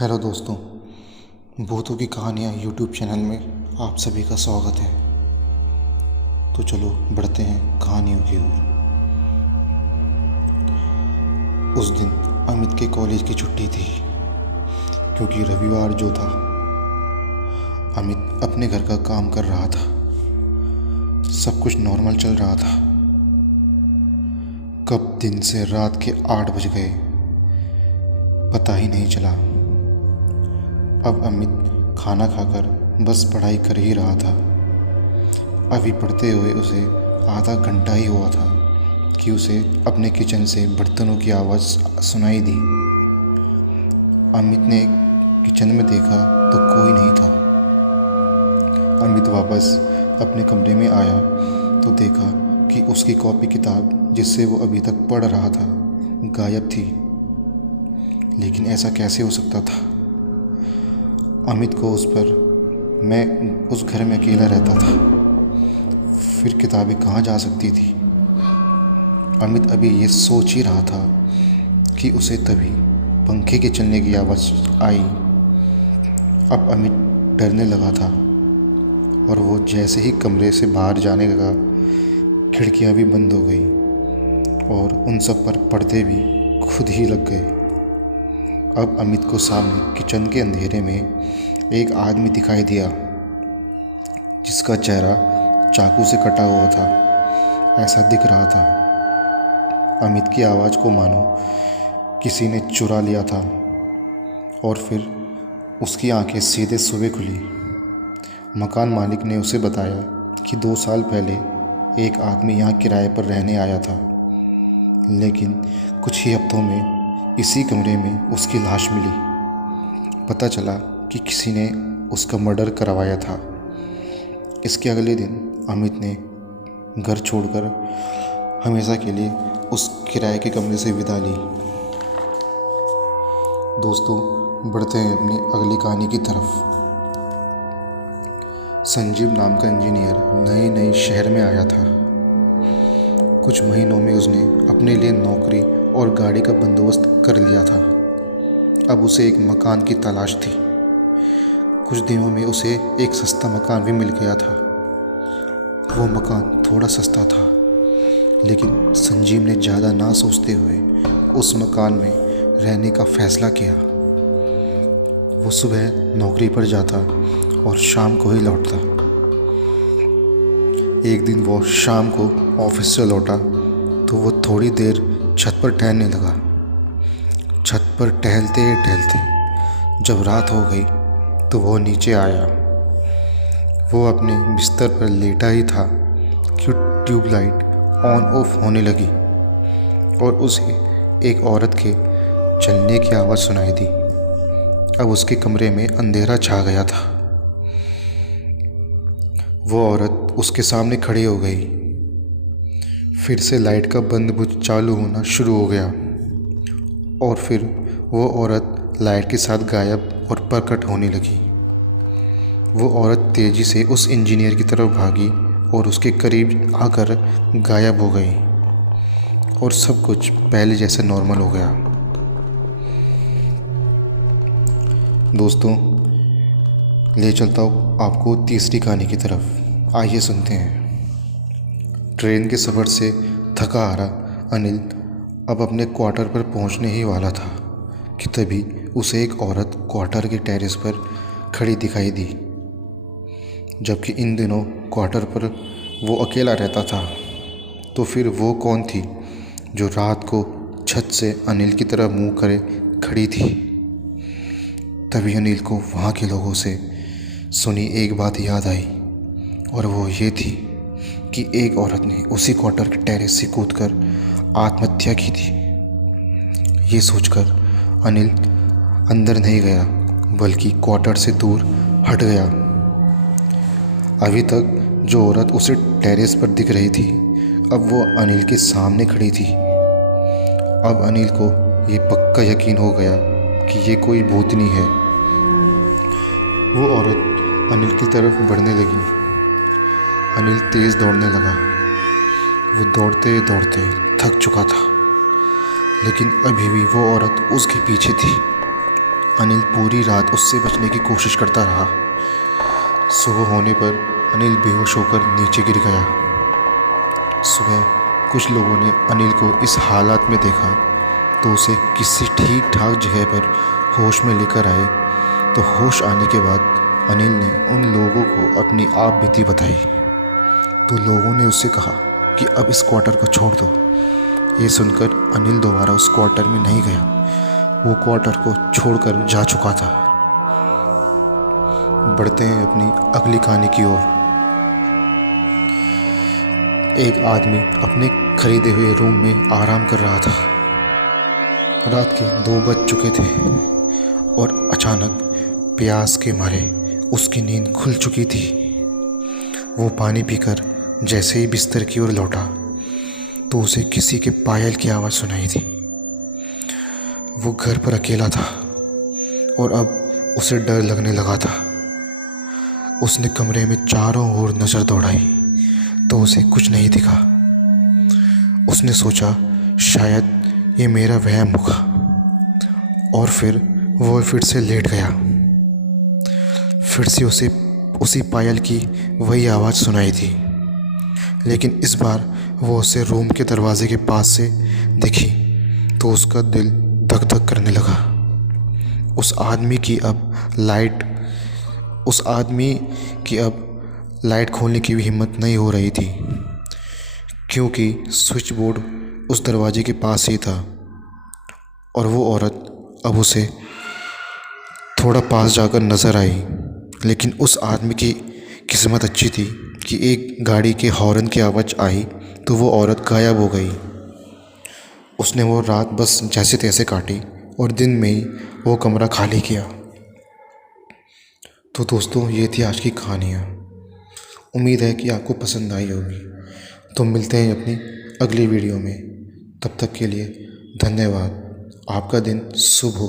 Hello दोस्तों, भूतों की कहानियाँ यूट्यूब चैनल में आप सभी का स्वागत है। तो चलो बढ़ते हैं कहानियों की ओर। उस दिन अमित के कॉलेज की छुट्टी थी क्योंकि रविवार जो था। अमित अपने घर का काम कर रहा था। सब कुछ नॉर्मल चल रहा था। कब दिन से रात के 8 बज गए पता ही नहीं चला। अब अमित खाना खाकर बस पढ़ाई कर ही रहा था। अभी पढ़ते हुए उसे आधा घंटा ही हुआ था कि उसे अपने किचन से बर्तनों की आवाज़ सुनाई दी। अमित ने किचन में देखा तो कोई नहीं था। अमित वापस अपने कमरे में आया तो देखा कि उसकी कॉपी किताब जिससे वो अभी तक पढ़ रहा था गायब थी। लेकिन ऐसा कैसे हो सकता था? अमित को मैं उस घर में अकेला रहता था, फिर किताबें कहाँ जा सकती थी? अमित अभी ये सोच ही रहा था कि उसे तभी पंखे के चलने की आवाज़ आई। अब अमित डरने लगा था और वो जैसे ही कमरे से बाहर जाने लगा, खिड़कियाँ भी बंद हो गई और उन सब पर पर्दे भी खुद ही लग गए। अब अमित को सामने किचन के अंधेरे में एक आदमी दिखाई दिया जिसका चेहरा चाकू से कटा हुआ था, ऐसा दिख रहा था। अमित की आवाज़ को मानो किसी ने चुरा लिया था और फिर उसकी आंखें सीधे सुबह खुली। मकान मालिक ने उसे बताया कि 2 साल पहले एक आदमी यहाँ किराए पर रहने आया था, लेकिन कुछ ही हफ्तों में इसी कमरे में उसकी लाश मिली। पता चला कि किसी ने उसका मर्डर करवाया था। इसके अगले दिन अमित ने घर छोड़कर हमेशा के लिए उस किराए के कमरे से विदा ली। दोस्तों, बढ़ते हैं अपनी अगली कहानी की तरफ। संजीव नाम का इंजीनियर नए नए शहर में आया था। कुछ महीनों में उसने अपने लिए नौकरी और गाड़ी का बंदोबस्त कर लिया था। अब उसे एक मकान की तलाश थी। कुछ दिनों में उसे एक सस्ता मकान भी मिल गया था। वो मकान थोड़ा सस्ता था, लेकिन संजीव ने ज़्यादा ना सोचते हुए उस मकान में रहने का फैसला किया। वो सुबह नौकरी पर जाता और शाम को ही लौटता। एक दिन वो शाम को ऑफिस से लौटा तो वो थोड़ी देर छत पर टहलने लगा। छत पर टहलते टहलते जब रात हो गई तो वो नीचे आया। वो अपने बिस्तर पर लेटा ही था कि ट्यूबलाइट ऑन ऑफ होने लगी और उसे एक औरत के चलने की आवाज़ सुनाई दी। अब उसके कमरे में अंधेरा छा गया था। वो औरत उसके सामने खड़ी हो गई। फिर से लाइट का बंद बुझ चालू होना शुरू हो गया और फिर वो औरत लाइट के साथ गायब और प्रकट होने लगी। वो औरत तेज़ी से उस इंजीनियर की तरफ भागी और उसके करीब आकर गायब हो गई और सब कुछ पहले जैसे नॉर्मल हो गया। दोस्तों, ले चलता हूँ आपको तीसरी कहानी की तरफ। आइए सुनते हैं। ट्रेन के सफ़र से थका हारा अनिल अब अपने क्वार्टर पर पहुंचने ही वाला था कि तभी उसे एक औरत क्वार्टर के टेरेस पर खड़ी दिखाई दी। जबकि इन दिनों क्वार्टर पर वो अकेला रहता था, तो फिर वो कौन थी जो रात को छत से अनिल की तरफ मुंह करे खड़ी थी? तभी अनिल को वहाँ के लोगों से सुनी एक बात याद आई और वो ये थी कि एक औरत ने उसी क्वार्टर के टेरेस से कूदकर आत्महत्या की थी। ये सोचकर अनिल अंदर नहीं गया बल्कि क्वार्टर से दूर हट गया। अभी तक जो औरत उसे टेरेस पर दिख रही थी, अब वो अनिल के सामने खड़ी थी। अब अनिल को ये पक्का यकीन हो गया कि ये कोई भूतनी है। वो औरत अनिल की तरफ बढ़ने लगी। अनिल तेज़ दौड़ने लगा। वो दौड़ते दौड़ते थक चुका था, लेकिन अभी भी वो औरत उसके पीछे थी। अनिल पूरी रात उससे बचने की कोशिश करता रहा। सुबह होने पर अनिल बेहोश होकर नीचे गिर गया। सुबह कुछ लोगों ने अनिल को इस हालात में देखा तो उसे किसी ठीक ठाक जगह पर होश में लेकर आए। तो होश आने के बाद अनिल ने उन लोगों को अपनी आप बीती बताई। तो लोगों ने उससे कहा कि अब इस क्वार्टर को छोड़ दो। ये सुनकर अनिल दोबारा उस क्वार्टर में नहीं गया, वो क्वार्टर को छोड़कर जा चुका था। बढ़ते हैं अपनी अगली कहानी की ओर। एक आदमी अपने खरीदे हुए रूम में आराम कर रहा था। रात के 2 बज चुके थे और अचानक प्यास के मारे उसकी नींद खुल चुकी थी। वो पानी पीकर जैसे ही बिस्तर की ओर लौटा तो उसे किसी के पायल की आवाज़ सुनाई दी। वो घर पर अकेला था और अब उसे डर लगने लगा था। उसने कमरे में चारों ओर नज़र दौड़ाई तो उसे कुछ नहीं दिखा। उसने सोचा शायद ये मेरा वहम होगा और फिर वो फिर से लेट गया। फिर से उसे उसी पायल की वही आवाज़ सुनाई थी, लेकिन इस बार वो उसे रूम के दरवाजे के पास से दिखी तो उसका दिल धक धक करने लगा। उस आदमी की अब लाइट खोलने की भी हिम्मत नहीं हो रही थी, क्योंकि स्विच बोर्ड उस दरवाजे के पास ही था और वो औरत अब उसे थोड़ा पास जाकर नज़र आई। लेकिन उस आदमी की किस्मत अच्छी थी कि एक गाड़ी के हॉर्न की आवाज़ आई तो वो औरत गायब हो गई। उसने वो रात बस जैसे तैसे काटी और दिन में ही वो कमरा खाली किया। तो दोस्तों, ये थी आज की कहानियाँ। उम्मीद है कि आपको पसंद आई होगी। तो मिलते हैं अपनी अगली वीडियो में। तब तक के लिए धन्यवाद। आपका दिन शुभ हो।